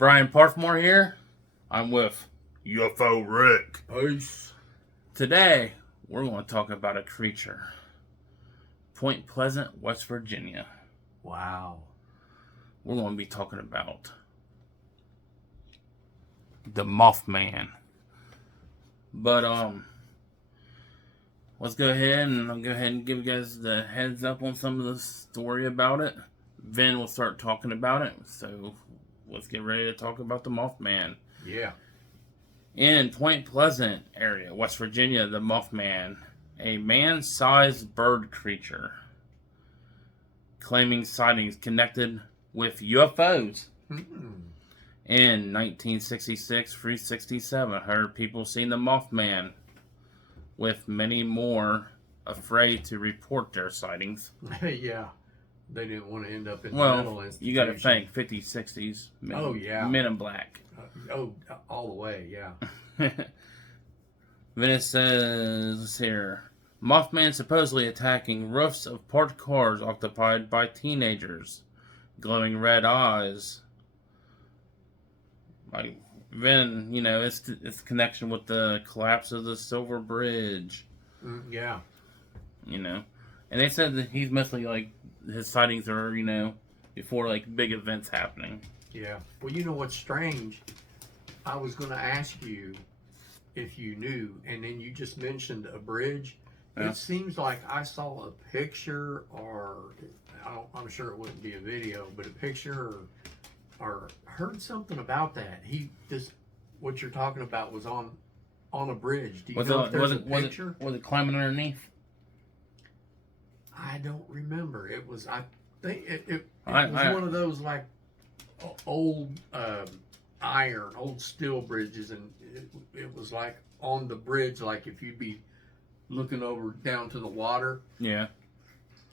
Brian Parfmore here. I'm with UFO Rick. Peace. Today, we're going to talk about a creature. Point Pleasant, West Virginia. Wow. We're going to be talking about the Mothman. But, let's go ahead and I'll go ahead and give you guys the heads up on some of the story about it. Then we'll start talking about it. So, let's get ready to talk about the Mothman. Yeah. In Point Pleasant area, West Virginia, the Mothman, a man-sized bird creature, claiming sightings connected with UFOs. In 1966 through 67, heard people seeing the Mothman, with many more afraid to report their sightings. Yeah. They didn't want to end up in Well, mental institution. you got to think 50s, 60s. Oh, yeah. Men in Black. All the way, yeah. Then it says here, Mothman supposedly attacking roofs of parked cars occupied by teenagers, glowing red eyes. Like, then, you know, it's connection with the collapse of the Silver Bridge. Yeah. You know, and they said that he's mostly like his sightings are, you know, before like big events happening. Yeah. Well, you know what's strange? I was going to ask you if you knew, and then you just mentioned a bridge. Yeah. It seems like I saw a picture, or I'm sure it wouldn't be a video, but a picture, or heard something about that. What you're talking about was on a bridge. Do you know if there's a picture? Was it climbing underneath? I don't remember. It was, I think it was one of those like old iron, old steel bridges, and it was like on the bridge, like if you'd be looking over down to the water. Yeah.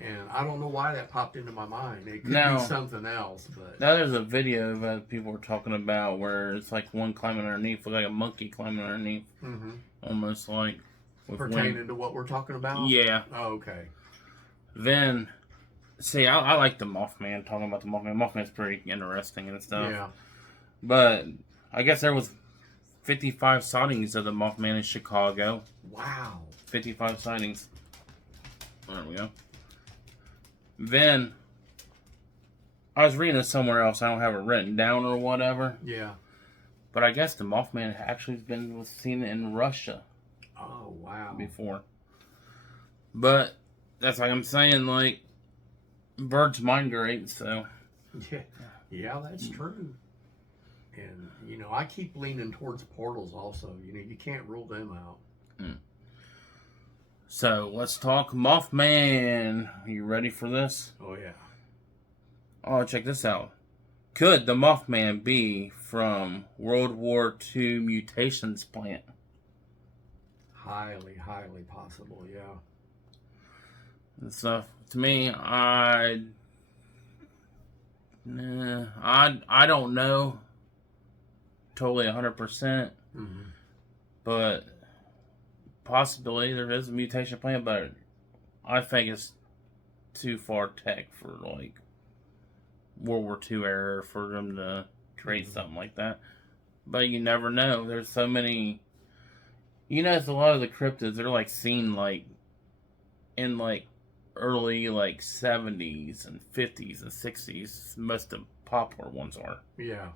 And I don't know why that popped into my mind. It could be something else, but now there's a video that people were talking about where it's like one climbing underneath, like a monkey climbing underneath, almost like pertaining to what we're talking about. Yeah. Oh, okay. Then, see, I like the Mothman, talking about the Mothman. Mothman's pretty interesting and stuff. Yeah. But I guess there was 55 sightings of the Mothman in Chicago. Wow. 55 sightings. There we go. Then, I was reading this somewhere else. I don't have it written down or whatever. Yeah. But I guess the Mothman actually has been seen in Russia. Oh, wow. Before. But that's like I'm saying, like, birds migrate, so. Yeah, that's true. And, you know, I keep leaning towards portals also. You know, you can't rule them out. So, let's talk Mothman. Are you ready for this? Oh, yeah. Oh, check this out. Could the Mothman be from World War II mutations plant? Highly, highly possible, yeah. And stuff. To me, I don't know totally 100%, but possibly there is a mutation plan, but I think it's too far tech for like World War II era for them to create something like that. But you never know. There's so many. You notice a lot of the cryptids, they're like seen like in like early like 70s and 50s and 60s. Most of the popular ones are. Yeah.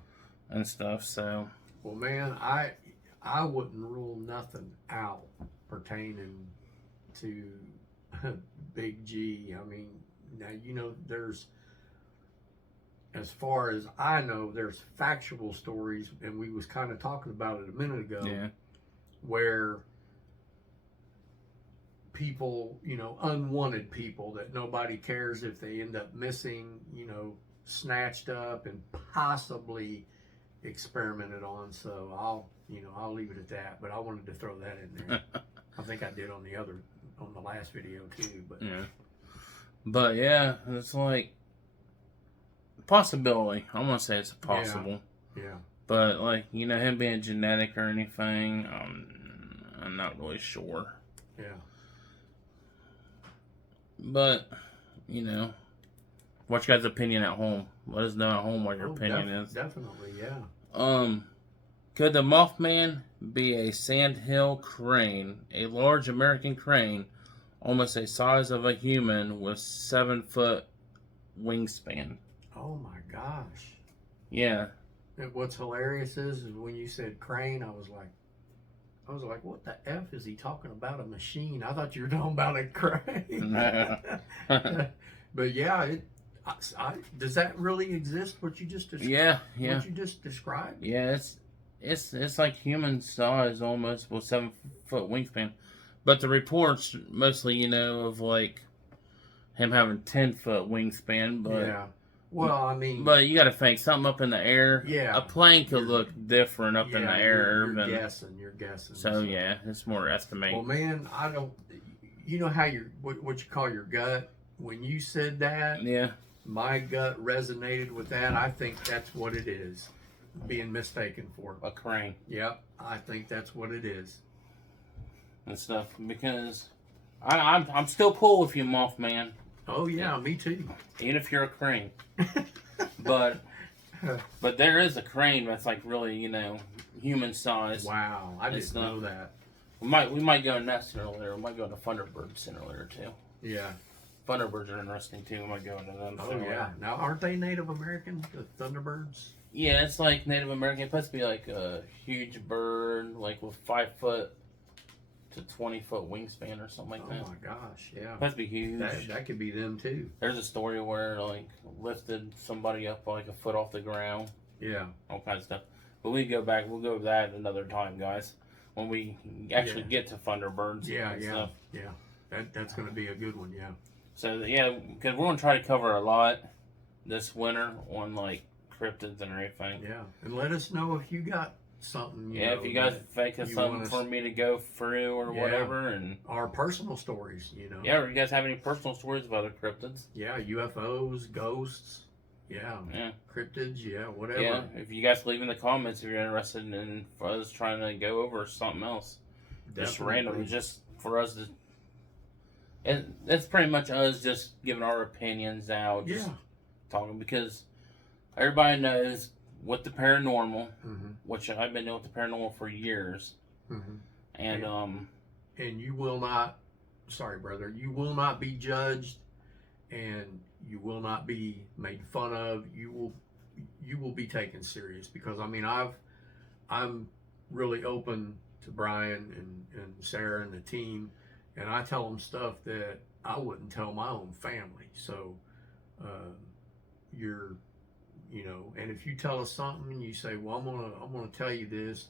And stuff, so. Well, man, I wouldn't rule nothing out pertaining to Big G. I mean, now, you know, there's, as far as I know, there's factual stories, and we was kind of talking about it a minute ago. Yeah. Where people, you know, unwanted people that nobody cares if they end up missing, you know, snatched up and possibly experimented on. So I'll leave it at that, but I wanted to throw that in there. I think I did on the last video too, but But yeah, it's like possibility. I'm gonna say it's possible. Yeah. But like, you know, him being genetic or anything, I'm not really sure. Yeah. But, you know, what's your guys' opinion at home? Let us know at home what your opinion is. Definitely, yeah. Could the Mothman be a sandhill crane, a large American crane, almost the size of a human with 7 foot wingspan? Oh my gosh. Yeah. And what's hilarious is when you said crane, I was like, what the F is he talking about? A machine? I thought you were talking about a crane. But yeah, does that really exist? What you just described? Yeah. What you just described? Yeah, it's like human size almost with 7 foot wingspan. But the reports mostly, of like him having 10 foot wingspan, but Yeah. Well, I mean, but you got to think something up in the air. Yeah. A plane could look different up in the air. You're guessing. You're guessing. So yeah, it's more estimate. Well, man, I don't. You know how what you call your gut? When you said that, Yeah. my gut resonated with that. I think that's what it is, being mistaken for. A crane. Yep, I think that's what it is. And stuff, because I'm still cool with you, Mothman. Oh yeah, me too. Even if you're a crane. but there is a crane that's like really, human size. Wow, I didn't know that. We might go next sooner or later. We might go into Thunderbirds sooner or later too. Yeah. Thunderbirds are interesting too. We might go into them. Oh yeah. Now aren't they Native American, the Thunderbirds? Yeah, it's like Native American. It's supposed to be like a huge bird, like with 5 foot to 20 foot wingspan or something like that. Oh my gosh, yeah. Supposed to be huge. That could be them too. There's a story where like lifted somebody up like a foot off the ground. Yeah. All kinds of stuff. But we'll go over that another time, guys. When we actually get to Thunderbirds. Yeah, and yeah, stuff. yeah. That's going to be a good one, yeah. So yeah, because we're gonna try to cover a lot this winter on like cryptids and everything. Yeah, and let us know if you got something. If you guys think of something for me to go through or whatever, and our personal stories, Yeah, or you guys have any personal stories of other cryptids? Yeah, UFOs, ghosts. Yeah. Cryptids. Yeah, whatever. Yeah, if you guys leave in the comments if you're interested in us trying to go over something else, just randomly, just for us to. And that's pretty much us just giving our opinions out, just talking, because everybody knows with the paranormal, which I've been doing with the paranormal for years, and you will not, sorry brother, you will not be judged, and you will not be made fun of. You will be taken serious, because I mean I'm really open to Brian and Sarah and the team. And I tell them stuff that I wouldn't tell my own family. So, and if you tell us something and you say, well, I'm gonna tell you this,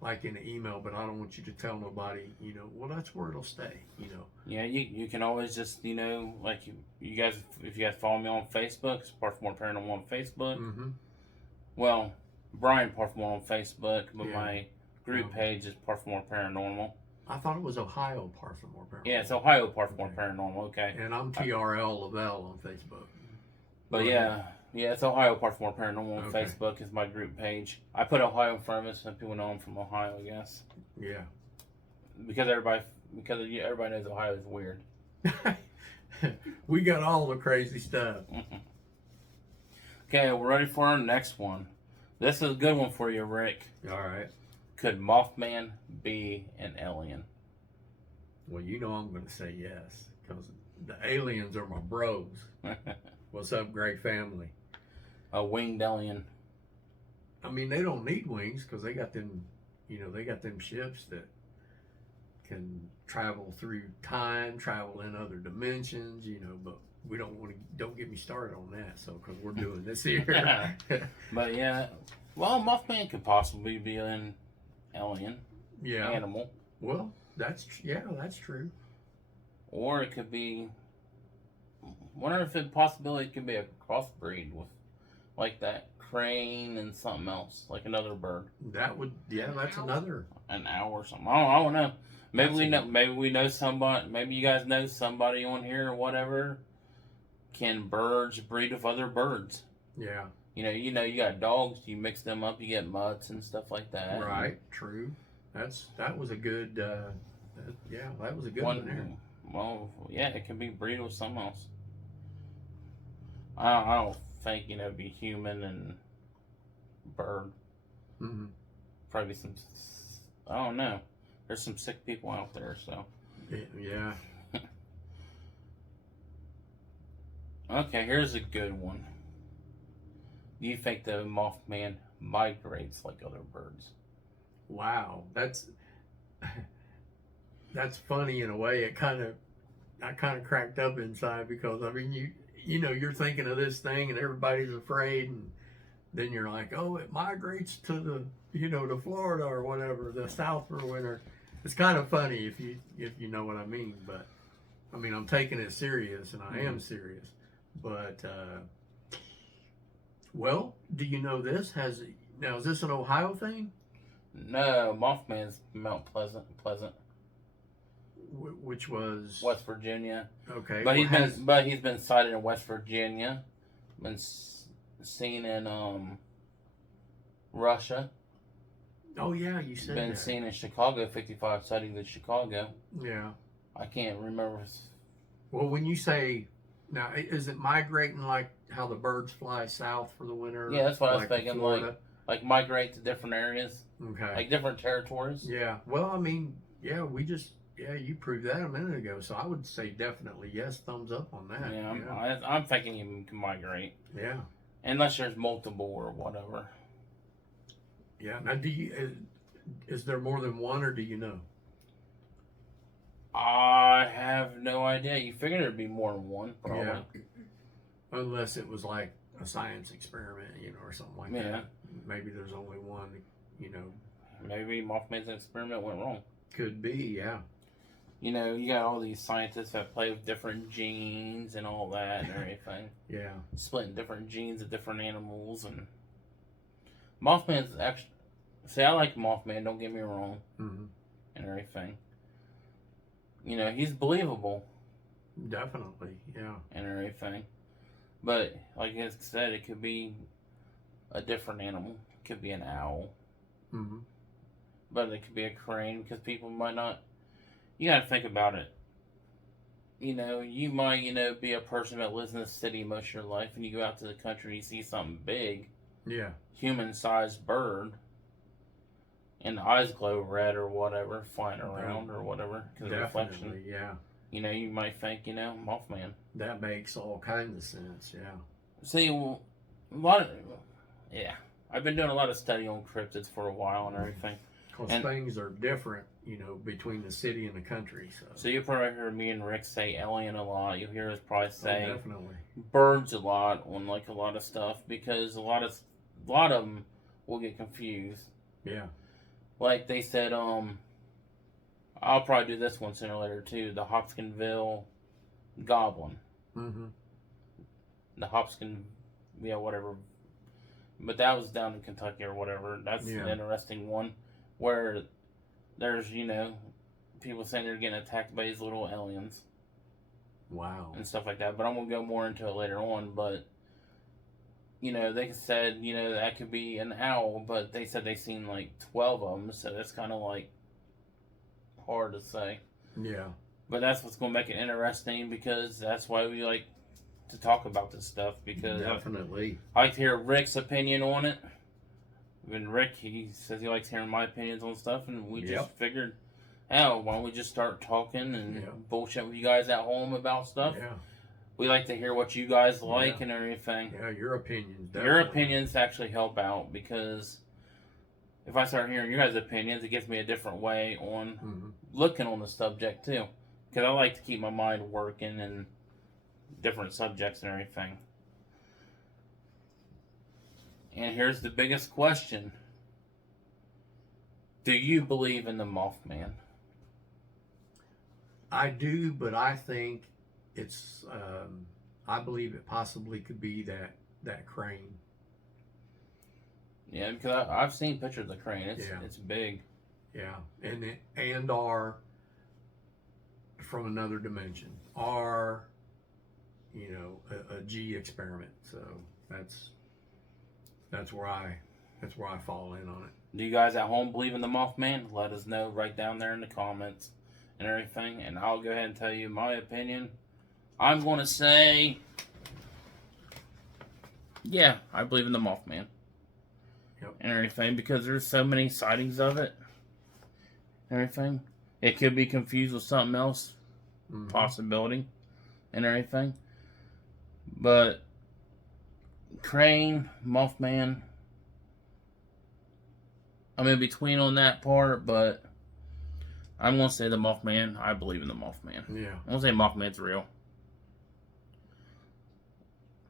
like in an email, but I don't want you to tell nobody, well, that's where it'll stay, Yeah, you can always just, like you guys, if you guys follow me on Facebook, it's Parfumore Paranormal on Facebook. Well, Brian Parfumore on Facebook, but my group page is Parfumore Paranormal. I thought it was Ohio Parfumore Paranormal. Yeah, it's Ohio Parfumore Paranormal, okay. And I'm TRL Lavelle on Facebook. But yeah, it's Ohio Parfumore Paranormal on Facebook is my group page. I put Ohio in front of it so people know I'm from Ohio, I guess. Yeah. Because everybody knows Ohio is weird. We got all the crazy stuff. Okay, we're ready for our next one. This is a good one for you, Rick. All right. Could Mothman be an alien? Well, I'm going to say yes, because the aliens are my bros. What's up, great family? A winged alien. I mean, they don't need wings because they got them, they got them ships that can travel through time, travel in other dimensions, but we don't get me started on that, so, because we're doing this here. But yeah, well, Mothman could possibly be an alien animal. Well, that's true. Or it could be, wonder if it possibility could be a crossbreed with like that crane and something else, like another bird. That would, that's another, an owl or something. I don't know. Maybe we know somebody. Maybe you guys know somebody on here or whatever. Can birds breed with other birds? Yeah. You got dogs. You mix them up, you get mutts and stuff like that. Right. True. That was a good. That was a good one there. Well, yeah, it can be breed with something else. I don't think it'd be human and bird. Mm-hmm. Probably some. I don't know. There's some sick people out there, so. Yeah. Okay, here's a good one. Do you think the Mothman migrates like other birds? Wow, that's funny in a way. I kind of cracked up inside because I mean you know you're thinking of this thing and everybody's afraid, and then you're like, oh, it migrates to the to Florida or whatever, the South for winter. It's kind of funny if you know what I mean, but I mean I'm taking it serious and I am serious, but well, do you know this now is this an Ohio thing? No, Mothman's Mount Pleasant, Which was West Virginia. okay, But well, he's been sighted in West Virginia. Been seen in Russia. oh yeah, you said Been that. seen in Chicago. 55 sightings in Chicago. Yeah. I can't remember. Well, when you say now, is it migrating like how the birds fly south for the winter? Yeah, that's what I was like thinking. Florida? Like migrate to different areas, Okay. like different territories. Yeah. Well, I mean, yeah, you proved that a minute ago. So I would say definitely yes, thumbs up on that. Yeah, I'm thinking he can migrate. Yeah. Unless there's multiple or whatever. Yeah. Now, is there more than one, or do you know? I have no idea. You figured there'd be more than one, probably. Yeah. Unless it was like a science experiment, or something like that. Maybe there's only one, Maybe Mothman's experiment went wrong. Could be, yeah. You got all these scientists that play with different genes and all that and everything. Yeah. Splitting different genes of different animals. And Mothman's actually... See, I like Mothman, don't get me wrong. Mm-hmm. And everything. He's believable. Definitely, yeah. And everything. But, like I said, it could be a different animal. It could be an owl. Mm-hmm. But it could be a crane, because people might not... You gotta think about it. You might, be a person that lives in the city most of your life, and you go out to the country and you see something big. Yeah. Human-sized bird. And the eyes glow red or whatever, flying around or whatever. Because of reflection. Yeah. You might think, Mothman. That makes all kinds of sense, yeah. See, I've been doing a lot of study on cryptids for a while and everything. Because things are different, between the city and the country. So you'll probably hear me and Rick say alien a lot. You'll hear us probably say definitely birds a lot on like a lot of stuff, because a lot of them will get confused. Yeah. Like they said, I'll probably do this one sooner or later too. The Hopkinsville Goblin. Mm-hmm. The whatever. But that was down in Kentucky or whatever. That's an interesting one, where there's, people saying they're getting attacked by these little aliens. Wow. And stuff like that. But I'm going to go more into it later on. But, they said, that could be an owl, but they said they seen like 12 of them. So that's kind of like hard to say. Yeah. But that's what's going to make it interesting, because that's why we like to talk about this stuff, because definitely I like to hear Rick's opinion on it. And Rick, he says he likes hearing my opinions on stuff, and we just figured, why don't we just start talking and bullshit with you guys at home about stuff? Yeah. We like to hear what you guys like and everything. Yeah, your opinions. Definitely. Your opinions actually help out, because if I start hearing your guys' opinions, it gives me a different way on looking on the subject too. Because I like to keep my mind working and different subjects and everything. And here's the biggest question. Do you believe in the Mothman? I do, but I think it's, I believe it possibly could be that crane. Yeah, because I've seen pictures of the crane. It's big. Yeah, and are from another dimension. Are, a G experiment. So that's where I fall in on it. Do you guys at home believe in the Mothman? Let us know right down there in the comments and everything. And I'll go ahead and tell you my opinion. I'm going to say, yeah, I believe in the Mothman. Yep. and everything, because there's so many sightings of it and everything. It could be confused with something else, possibility, and everything. But crane, Mothman, I'm in between on that part, but I'm going to say the Mothman. I believe in the Mothman. Yeah. I'm going to say Mothman's real.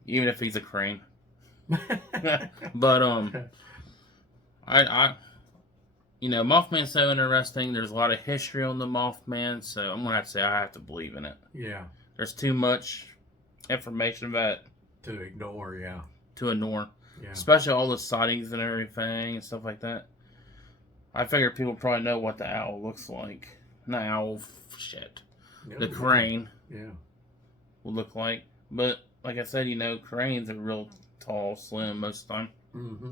Even if he's a crane. But, I Mothman's so interesting. There's a lot of history on the Mothman, so I'm going to have to say I have to believe in it. Yeah. There's too much information about it To ignore, yeah. to ignore. Yeah. Especially all the sightings and everything and stuff like that. I figure people probably know what the owl looks like. Not owl, shit. Yeah, The crane Yeah. will look like. But, like I said, cranes are real tall, slim most of the time. Mm-hmm.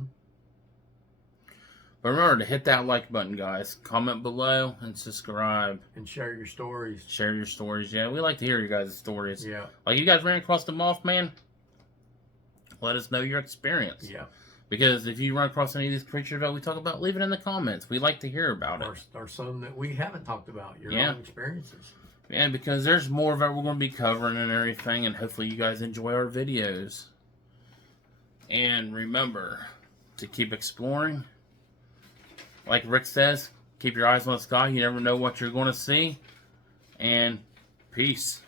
But remember to hit that like button, guys. Comment below and subscribe. And share your stories. Share your stories. Yeah, we like to hear your guys' stories. Yeah. Like, you guys ran across the Mothman? Let us know your experience. Yeah. Because if you run across any of these creatures that we talk about, leave it in the comments. We like to hear about it. Or some that we haven't talked about. Your Yeah. own experiences. Yeah, because there's more of it we're going to be covering and everything, and hopefully you guys enjoy our videos. And remember to keep exploring. Like Rick says, keep your eyes on the sky. You never know what you're going to see. And peace.